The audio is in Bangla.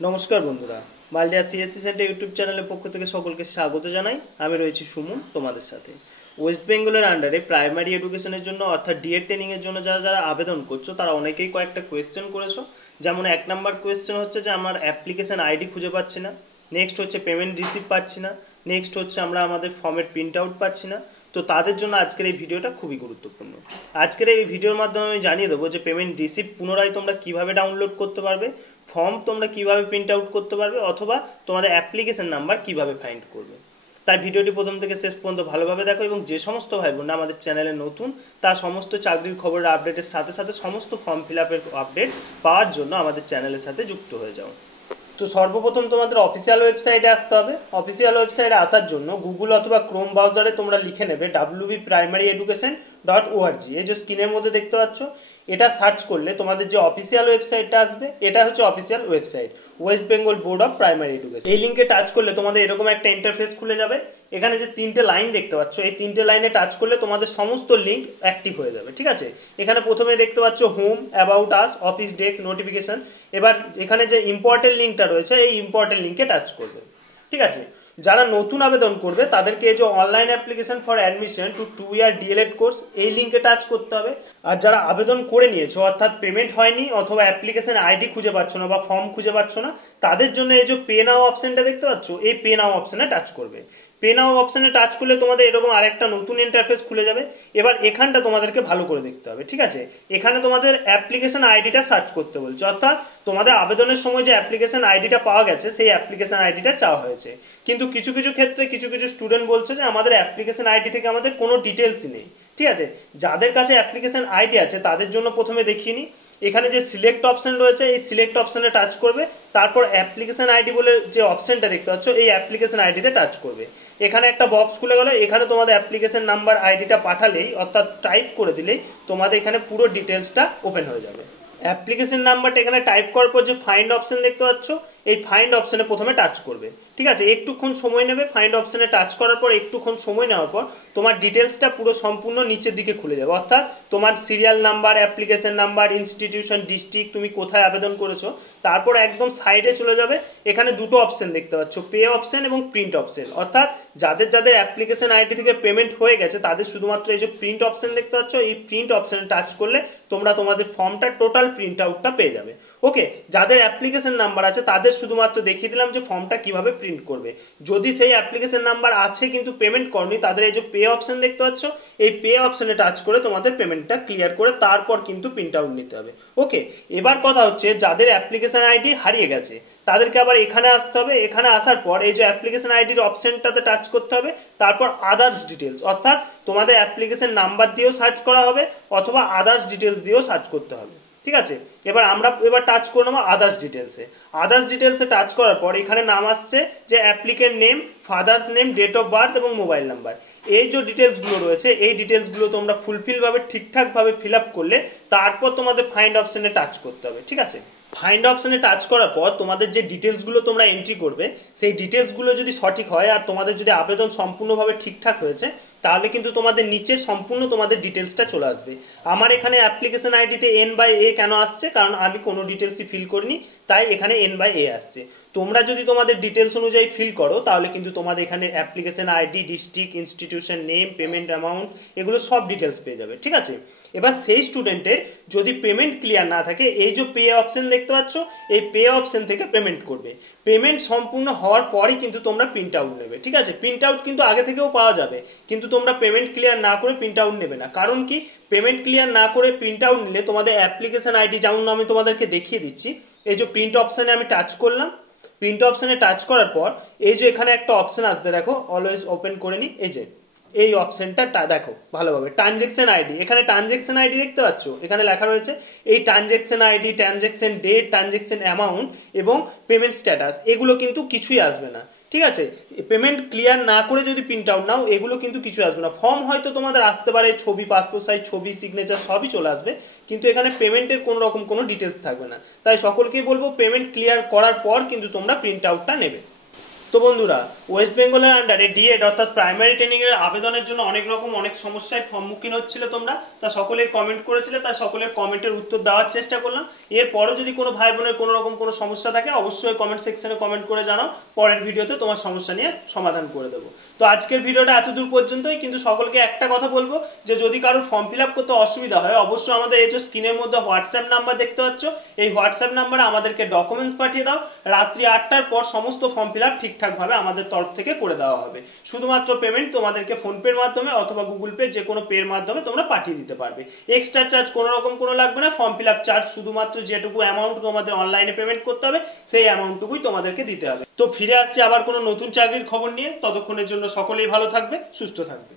নমস্কার বন্ধুরা, মালডিয়া সিএসসি সেন্টার ইউটিউব চ্যানেলের পক্ষ থেকে সকলকে স্বাগত জানাই। আমি রয়েছি সুমন তোমাদের সাথে। ওয়েস্ট বেঙ্গলের আন্ডারে প্রাইমারি এডুকেশনের জন্য অর্থাৎ ডিএড ট্রেনিংয়ের জন্য যারা যারা আবেদন করছো তারা অনেকেই কয়েকটা কোয়েশ্চেন করেছো। যেমন 1 নম্বর কোয়েশ্চেন হচ্ছে যে আমার অ্যাপ্লিকেশন আইডি খুঁজে পাচ্ছি না। নেক্সট হচ্ছে পেমেন্ট রিসিভ পাচ্ছি না। নেক্সট হচ্ছে আমরা আমাদের ফর্মের প্রিন্ট আউট পাচ্ছি না। তো তাদের জন্য আজকের এই ভিডিওটা খুবই গুরুত্বপূর্ণ। আজকের এই ভিডিওর মাধ্যমে আমি জানিয়ে দেবো যে পেমেন্ট রিসিভ পুনরায় তোমরা কিভাবে ডাউনলোড করতে পারবে, ফর্ম তোমরা কিভাবে প্রিন্ট আউট করতে পারবে, অথবা তোমাদের অ্যাপ্লিকেশন নাম্বার কিভাবে ফাইন্ড করবে। তাই ভিডিওটি প্রথম থেকে শেষ পর্যন্ত ভালোভাবে দেখো, এবং যে সমস্ত ভাই বোন আমাদের চ্যানেলে নতুন তার সমস্ত চাকরির খবরের আপডেটের সাথে সাথে সমস্ত ফর্ম ফিল আপের আপডেট পাওয়ার জন্য আমাদের চ্যানেলের সাথে যুক্ত হয়ে যাও। তো সর্বপ্রথম তোমাদের অফিসিয়াল ওয়েবসাইটে আসতে হবে। অফিসিয়াল ওয়েবসাইটে আসার জন্য গুগল অথবা ক্রোম ব্রাউজারে তোমরা লিখে নেবে www.primaryeducation.org। এই যে স্ক্রিনের মধ্যে দেখতে পাচ্ছ, এটা সার্চ করলে তোমাদের যে অফিসিয়াল ওয়েবসাইটটা আসবে, এটা হচ্ছে official website West Bengal board of primary education. এই লিঙ্কে টাচ করলে তোমাদের এরকম একটা ইন্টারফেস খুলে যাবে। এখানে যে 3টে লাইন দেখতে পাচ্ছ, এই 3টে লাইনে টাচ করলে তোমাদের সমস্ত লিঙ্ক অ্যাক্টিভ হয়ে যাবে। ঠিক আছে, এখানে প্রথমে দেখতে পাচ্ছ home, about us, office desk, notification. এবার এখানে যে ইম্পর্টেন্ট লিঙ্কটা রয়েছে, এই ইম্পর্টেন্ট লিঙ্কে টাচ করবে। ঠিক আছে, যারা নতুন আবেদন করবে তাদেরকে এই যে online application for admission to 2 year DElEd course, এই লিঙ্কে টাচ করতে হবে। আর যারা আবেদন করে নিয়েছো অর্থাৎ পেমেন্ট হয়নি অথবা অ্যাপ্লিকেশন আইডি খুঁজে পাচ্ছ না বা ফর্ম খুঁজে পাচ্ছ না, তাদের জন্য এই যে পে নাও অপশনটা দেখতে পাচ্ছ, এই পে নাও অপশনে টাচ করবে। পে নাও অপশনে টাচ করলে তোমাদের এরকম আরেকটা নতুন ইন্টারফেস খুলে যাবে। এবার এখানটা তোমাদেরকে ভালো করে দেখতে হবে। ঠিক আছে, এখানে তোমাদের অ্যাপ্লিকেশন আইডিটা সার্চ করতে বলছে, অর্থাৎ তোমাদের আবেদনের সময় যে অ্যাপ্লিকেশন আইডিটা পাওয়া গেছে সেই অ্যাপ্লিকেশন আইডিটা চাওয়া হয়েছে। কিন্তু কিছু কিছু ক্ষেত্রে কিছু কিছু স্টুডেন্ট বলছে যে আমাদের অ্যাপ্লিকেশন আইডি থেকে আমাদের কোনো ডিটেলসই নেই। ঠিক আছে, যাদের কাছে অ্যাপ্লিকেশন আইডি আছে তাদের জন্য প্রথমে দেখিয়ে নিই। এখানে যে সিলেক্ট অপশন রয়েছে, এই সিলেক্ট অপশনে টাচ করবে। তারপর অ্যাপ্লিকেশন আইডি বলে যে অপশনটা দেখতে পাচ্ছ, এই অ্যাপ্লিকেশন আইডিতে টাচ করবে। এখানে একটা বক্স খুলে গেল। এখানে তোমাদের অ্যাপ্লিকেশন নাম্বার আইডিটা পাঠালেই অর্থাৎ টাইপ করে দিলেই তোমাদের এখানে পুরো ডিটেলসটা ওপেন হয়ে যাবে। অ্যাপ্লিকেশন নাম্বারটা এখানে টাইপ করার পর যে ফাইন্ড অপশন দেখতে পাচ্ছ, এই ফাইন্ড অপশনে প্রথমে টাচ করবে। ঠিক আছে, একটুক্ষণ সময় নেবে। ফাইন্ড অপশনে টাচ করার পর একটুক্ষণ সময় নেওয়ার পর তোমার ডিটেলসটা পুরো সম্পূর্ণ নিচের দিকে খুলে যাবে, অর্থাৎ তোমার serial number, application number, institution, district, তুমি কোথায় আবেদন করেছো। তারপর একদম সাইডে চলে যাবে। এখানে দুটো অপশন দেখতে পাচ্ছ, পে অপশন এবং প্রিন্ট অপশন। অর্থাৎ যাদের যাদের অ্যাপ্লিকেশন আইডি থেকে পেমেন্ট হয়ে গেছে তাদের শুধুমাত্র এই যে প্রিন্ট অপশন দেখতে পাচ্ছ, এই প্রিন্ট অপশনে টাচ করলে তোমরা তোমাদের ফর্মটা টোটাল প্রিন্ট আউটটা পেয়ে যাবে। ওকে, যাদের অ্যাপ্লিকেশন নাম্বার আছে তাদের শুধুমাত্র দেখিয়ে দিলাম যে ফর্মটা কিভাবে প্রিন্ট করবে। যদি সেই অ্যাপ্লিকেশন নাম্বার আছে কিন্তু পেমেন্ট করনি, তাদের এই যে পে অপশন দেখতে পাচ্ছ, এই পে অপশনে টাচ করে তোমাদের পেমেন্টটা ক্লিয়ার করে তারপর কিন্তু প্রিন্ট আউট নিতে হবে। ওকে, এবার কথা হচ্ছে যাদের অ্যাপ্লিকেশন আইডি হারিয়ে গেছে তাদেরকে আবার এখানে আসতে হবে। এখানে আসার পর এই যে অ্যাপ্লিকেশন আইডির অপশনটাতে টাচ করতে হবে। তারপর আদার্স ডিটেলস, অর্থাৎ তোমাদের অ্যাপ্লিকেশন নাম্বার দিয়েও সার্চ করা হবে অথবা আদার্স ডিটেলস দিয়েও সার্চ করতে হবে। ঠিক আছে, এবার টাচ করে নেবো আদার্স ডিটেলসে। আদার্স ডিটেলসে টাচ করার পর এখানে নাম আসছে যে applicant name, father's name, date of birth এবং মোবাইল নাম্বার। এই যে ডিটেলসগুলো রয়েছে, এই ডিটেলসগুলো তোমরা ফুলফিলভাবে ঠিকঠাকভাবে ফিল আপ করলে তারপর তোমাদের ফাইন্ড অপশনে টাচ করতে হবে। ঠিক আছে, ফাইন্ড অপশনে টাচ করার পর তোমাদের যে ডিটেলসগুলো তোমরা এন্ট্রি করবে, সেই ডিটেলসগুলো যদি সঠিক হয় আর তোমাদের যদি আবেদন সম্পূর্ণভাবে ঠিকঠাক হয়েছে, তাহলে কিন্তু তোমাদের নিচের সম্পূর্ণ তোমাদের ডিটেলসটা চলে আসবে। আমার এখানে অ্যাপ্লিকেশন আইডিতে N/A কেন আসছে, কারণ আমি কোনো ডিটেলসই ফিল করিনি, তাই এখানে N/A আসছে। তোমরা যদি তোমাদের ডিটেলস অনুযায়ী ফিল করো তাহলে কিন্তু তোমাদের এখানে application ID, district, institution name, payment amount, এগুলো সব ডিটেলস পেয়ে যাবে। ঠিক আছে, এবার সেই স্টুডেন্টের যদি পেমেন্ট ক্লিয়ার না থাকে, এই যে পে অপশন দেখতে পাচ্ছ, এই পে অপশন থেকে পেমেন্ট করবে। পেমেন্ট সম্পূর্ণ হওয়ার পরই কিন্তু তোমরা প্রিন্ট আউট নেবে। ঠিক আছে, প্রিন্ট আউট কিন্তু আগে থেকেও পাওয়া যাবে, কিন্তু তোমরা পেমেন্ট ক্লিয়ার না করে প্রিন্ট আউট নেবে না। কারণ কি, পেমেন্ট ক্লিয়ার না করে প্রিন্ট আউট নিলে তোমাদের অ্যাপ্লিকেশন আইডি, যেমন আমি তোমাদেরকে দেখিয়ে দিচ্ছি, এই যে প্রিন্ট অপশনে আমি টাচ করলাম। প্রিন্ট অপশনে টাচ করার পর এই যে এখানে একটা অপশন আসবে, দেখো অলওয়েজ ওপেন করে নি। এই যে এই অপশনটা দেখো ভালোভাবে, ট্রানজেকশন আইডি। এখানে ট্রানজেকশন আইডি দেখতে পাচ্ছ, এখানে লেখা রয়েছে এই transaction ID, transaction date, transaction amount এবং পেমেন্ট স্ট্যাটাস, এগুলো কিন্তু কিছুই আসবে না। ঠিক আছে, পেমেন্ট ক্লিয়ার না করে যদি প্রিন্ট আউট নাও, এগুলো কিন্তু কিছু আসবে না। ফর্ম হয়তো তোমাদের আসতে পারে, ছবি, পাসপোর্ট সাইজ ছবি, সিগনেচার সবই চলে আসবে, কিন্তু এখানে পেমেন্টের কোনো রকম কোনো ডিটেলস থাকবে না। তাই সকলকেই বলবো পেমেন্ট ক্লিয়ার করার পর কিন্তু তোমরা প্রিন্ট আউটটা নেবে। তো বন্ধুরা, ওয়েস্ট বেঙ্গলের আন্ডারে ডিএড অর্থাৎ প্রাইমারি ট্রেনিং এর আবেদনের জন্য অনেক সমস্যার সম্মুখীন হচ্ছিল তোমরা, তা সকলেই কমেন্ট করেছিলে, তাই সকলের কমেন্টের উত্তর দেওয়ার চেষ্টা করলাম। এরপরও যদি কোনো ভাই বোনের কোনো রকম কোনো সমস্যা থাকে অবশ্যই কমেন্ট সেকশনে কমেন্ট করে জানাও, পরের ভিডিওতে তোমার সমস্যা নিয়ে সমাধান করে দেবো। তো আজকের ভিডিওটা এতদূর পর্যন্তই, কিন্তু সকলকে একটা কথা বলবো যে যদি কারোর ফর্ম ফিল আপ করতে অসুবিধা হয় অবশ্যই আমাদের এই যে স্ক্রিনের মধ্যে হোয়াটসঅ্যাপ নাম্বার দেখতে পাচ্ছ, এই হোয়াটসঅ্যাপ নাম্বারে আমাদেরকে ডকুমেন্টস পাঠিয়ে দাও। রাত্রি 8টার পর সমস্ত ফর্ম ফিল আপ ঠিকঠাকভাবে আমাদের তরফ থেকে করে দেওয়া হবে। শুধুমাত্র পেমেন্ট তোমাদেরকে ফোনপের মাধ্যমে অথবা গুগল পে যে কোনো পের মাধ্যমে তোমরা পাঠিয়ে দিতে পারবে। এক্সট্রা চার্জ কোনো রকম কোনো লাগবে না। ফর্ম ফিল আপ চার্জ শুধুমাত্র যেটুকু অ্যামাউন্ট তোমাদের অনলাইনে পেমেন্ট করতে হবে সেই অ্যামাউন্টটুকুই তোমাদেরকে দিতে হবে। তো ফিরে আসছি আবার কোনো নতুন চাকরির খবর নিয়ে, ততক্ষণের জন্য সকলেই ভালো থাকবে, সুস্থ থাকবে।